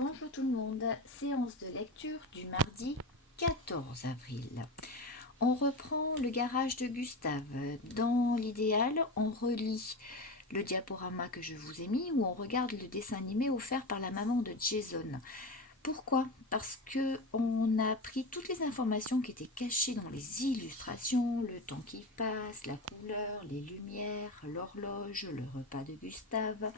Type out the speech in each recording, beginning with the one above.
Bonjour tout le monde, séance de lecture du mardi 14 avril. On reprend le garage de Gustave. Dans l'idéal, on relit le diaporama que je vous ai mis ou on regarde le dessin animé offert par la maman de Jason. Pourquoi? Parce que on a pris toutes les informations qui étaient cachées dans les illustrations, le temps qui passe, la couleur, les lumières, l'horloge, le repas de Gustave.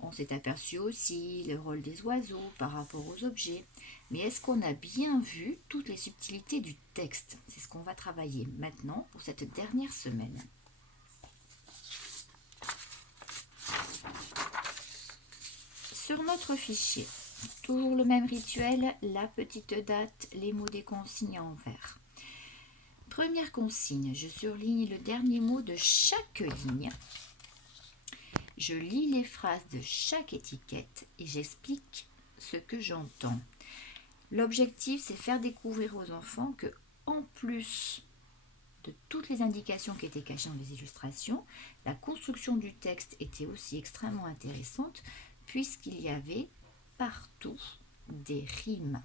On s'est aperçu aussi le rôle des oiseaux par rapport aux objets. Mais est-ce qu'on a bien vu toutes les subtilités du texte? C'est ce qu'on va travailler maintenant pour cette dernière semaine. Sur notre fichier, toujours le même rituel, la petite date, les mots des consignes en vert. Première consigne, je surligne le dernier mot de chaque ligne. Je lis les phrases de chaque étiquette et j'explique ce que j'entends. L'objectif, c'est faire découvrir aux enfants que, en plus de toutes les indications qui étaient cachées dans les illustrations, la construction du texte était aussi extrêmement intéressante puisqu'il y avait partout des rimes.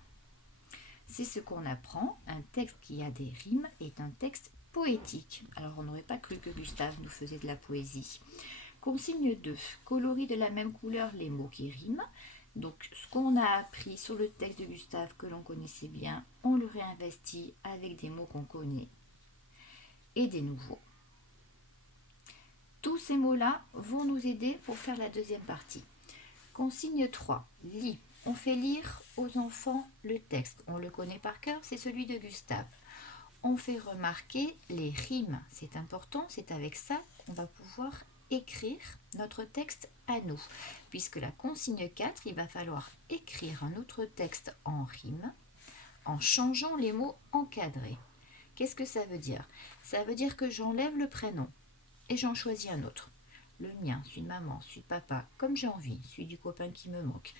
C'est ce qu'on apprend. Un texte qui a des rimes est un texte poétique. Alors on n'aurait pas cru que Gustave nous faisait de la poésie. Consigne 2. Colorie de la même couleur les mots qui riment. Donc ce qu'on a appris sur le texte de Gustave que l'on connaissait bien, on le réinvestit avec des mots qu'on connaît et des nouveaux. Tous ces mots-là vont nous aider pour faire la deuxième partie. Consigne 3. Lis. On fait lire aux enfants le texte. On le connaît par cœur, c'est celui de Gustave. On fait remarquer les rimes. C'est important, c'est avec ça qu'on va pouvoir écrire notre texte à nous. Puisque la consigne 4, il va falloir écrire un autre texte en rime en changeant les mots encadrés. Qu'est-ce que ça veut dire? Ça veut dire que j'enlève le prénom et j'en choisis un autre. Le mien, celui de maman, celui de papa, comme j'ai envie, celui du copain qui me moque.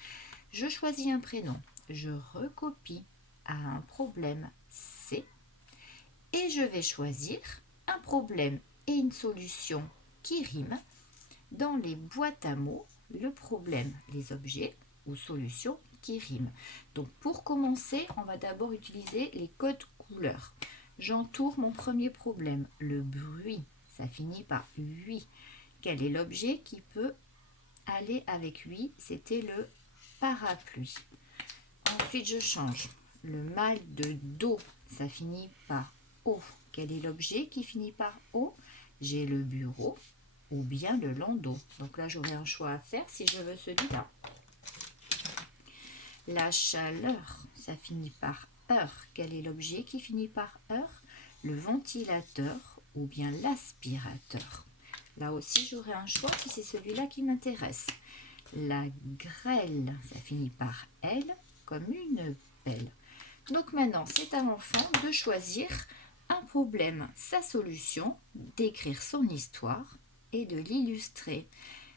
Je choisis un prénom, je recopie à un problème C et je vais choisir un problème et une solution qui riment dans les boîtes à mots, le problème, les objets ou solutions qui riment. Donc pour commencer, on va d'abord utiliser les codes couleurs. J'entoure mon premier problème, le bruit, ça finit par UI. Quel est l'objet qui peut aller avec lui? C'était le parapluie. Ensuite, je change. Le mal de dos, ça finit par O. Quel est l'objet qui finit par O? J'ai le bureau ou bien le landau. Donc là, j'aurai un choix à faire si je veux celui-là. La chaleur, ça finit par heure. Quel est l'objet qui finit par heure? Le ventilateur ou bien l'aspirateur. Là aussi, j'aurai un choix si c'est celui-là qui m'intéresse. La grêle, ça finit par L comme une pelle. Donc maintenant, c'est à l'enfant de choisir un problème, sa solution, d'écrire son histoire et de l'illustrer.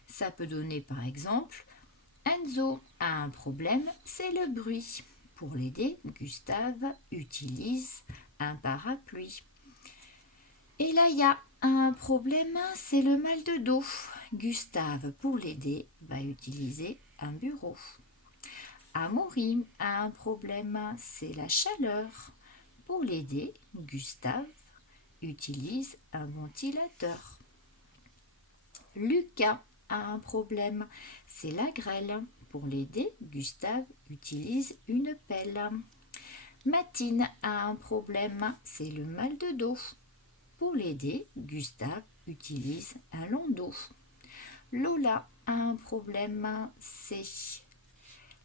Ça peut donner par exemple, Enzo a un problème, c'est le bruit. Pour l'aider, Gustave utilise un parapluie. Et Laïa a un problème, c'est le mal de dos. Gustave, pour l'aider, va utiliser un bureau. Amaury a un problème, c'est la chaleur. Pour l'aider, Gustave utilise un ventilateur. Lucas a un problème, c'est la grêle. Pour l'aider, Gustave utilise une pelle. Mathilde a un problème, c'est le mal de dos. Pour l'aider, Gustave utilise un landau. Lola a un problème, c'est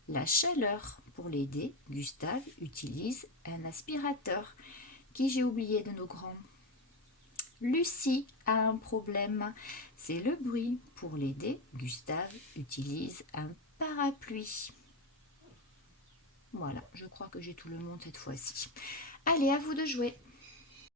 la chaleur. Pour l'aider, Gustave utilise un aspirateur. Qui j'ai oublié de nos grands? Lucie a un problème, c'est le bruit. Pour l'aider, Gustave utilise un parapluie. Voilà, je crois que j'ai tout le monde cette fois-ci. Allez, à vous de jouer.